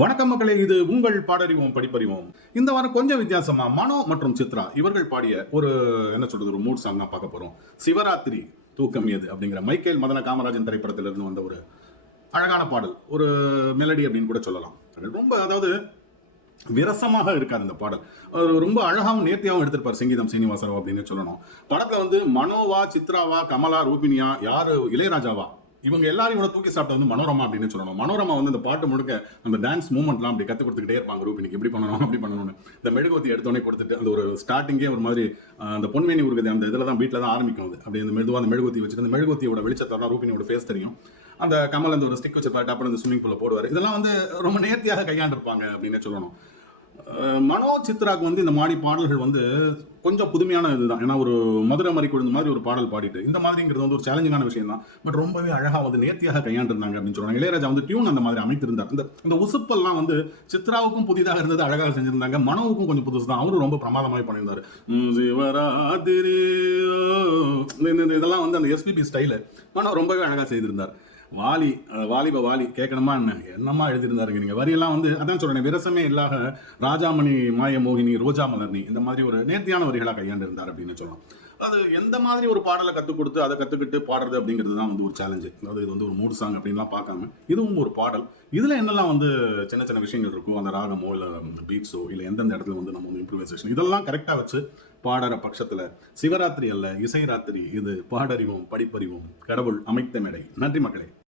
வணக்கம் மக்களே, இது உங்கள் பாடறிவோம் படிப்பறிவோம். இந்த வாரம் கொஞ்சம் வித்தியாசமா மனோ மற்றும் சித்ரா இவர்கள் பாடிய ஒரு என்ன சொல்றது ஒரு மூட் சாங் தான் பார்க்க போறோம். சிவராத்திரி தூக்கம் ஏது அப்படிங்கிற மைக்கேல் மதன காமராஜன் திரைப்படத்திலிருந்து வந்த ஒரு அழகான பாடல், ஒரு மெலடி அப்படின்னு கூட சொல்லலாம். ரொம்ப அதாவது விரசமாக இருக்காது இந்த பாடல். ரொம்ப அழகாவும் நேர்த்தியாகவும் எடுத்திருப்பார் சங்கீதம் சீனிவாசராவ் அப்படின்னு சொல்லணும். படத்துல வந்து மனோவா, சித்ராவா, கமலா, ரூபினியா, யாரு இளையராஜாவா, இவங்க எல்லாரும் இவனை தூக்கி சாப்பிட்ட வந்து மனோரமா அப்படின்னு சொல்லணும். மனோரமா வந்து இந்த பாட்டு முழுக்க அந்த டான்ஸ் மூவ்மெண்ட்லாம் அப்படி கத்து கொடுத்துக்கிட்டே இருப்பாங்க. ரூபினிக்கு இப்படி பண்ணணும் அப்படி பண்ணணும்னு இந்த மெழுகுவத்தி எடுத்தோடனே கொடுத்துட்டு அந்த ஒரு ஸ்டார்டிங்கே ஒரு மாதிரி அந்த பொன்மேனி உருகுது அந்த இதில் தான் வீட்டில் தான் ஆரம்பிக்கும். அது அப்படி அந்த மெதுவாக அந்த மெழுகுவத்தி வச்சுட்டு அந்த மெழுகுவத்தியோட வெளிச்சத்தோட ரூபினியோட ஃபேஸ் தெரியும். அந்த கமல் அந்த ஒரு ஸ்டிக் வச்சு அப்புறம் அந்த ஸ்விமிங் பூல்ல போடுவார். இதெல்லாம் வந்து ரொம்ப நேர்த்தியாக கையாண்டிருப்பாங்க அப்படின்னு சொல்லணும். மனோ சித்ராக்கு வந்து இந்த மாதிரி பாடல்கள் வந்து கொஞ்சம் புதுமையான இதுதான். ஏன்னா ஒரு மதுரை மறி குழுந்து மாதிரி ஒரு பாடல் பாடிட்டு இந்த மாதிரிங்கிறது வந்து ஒரு சேலஞ்சிங்கான விஷயம் தான். பட் ரொம்பவே அழகா வந்து நேர்த்தியாக கையாண்டிருந்தாங்க அப்படின்னு சொல்றாங்க. இளையராஜா வந்து டியூன் அந்த மாதிரி அமைத்திருந்தார். இந்த உசுப்பெல்லாம் வந்து சித்ராவுக்கும் புதிதாக இருந்தது, அழகாக செஞ்சிருந்தாங்க. மனோவுக்கும் கொஞ்சம் புதுசு தான். அவரும் ரொம்ப பிரமாதமாக பண்ணியிருந்தாரு. சிவராத்திரி இதெல்லாம் வந்து அந்த எஸ்பிபி ஸ்டைல மனோ ரொம்பவே அழகா செய்திருந்தார். வாலி கேட்கணுமா என்னமா எழுதியிருந்தாருங்க நீங்க வரியெல்லாம் வந்து அதான் சொல்றேன், விரசமே இல்லாத ராஜாமணி மாய மோகினி ரோஜா மலர்னி இந்த மாதிரி ஒரு நேர்த்தியான வரிகளா கையாண்டு இருந்தார் அப்படின்னு சொல்லலாம். அது எந்த மாதிரி ஒரு பாடலை கற்றுக் கொடுத்து அதை கற்றுக்கிட்டு பாடுறது அப்படிங்கிறது தான் வந்து ஒரு சேலஞ்சு. அதாவது இது வந்து ஒரு மூடு சாங் அப்படின்லாம் பார்க்காம இதுவும் ஒரு பாடல். இதில் என்னெல்லாம் வந்து சின்ன சின்ன விஷயங்கள் இருக்கும், அந்த ராகமோ இல்லை பீட்ஸோ இல்லை எந்தெந்த இடத்துல வந்து நம்ம வந்து இம்ப்ரூவைசேஷன் இதெல்லாம் கரெக்டாக வச்சு பாடுற பட்சத்தில் சிவராத்திரி அல்ல இசை ராத்திரி, இது பாடறிவோம் படிப்பறிவோம் கடவுள் அமைத்த மேடை. நன்றி மக்களே.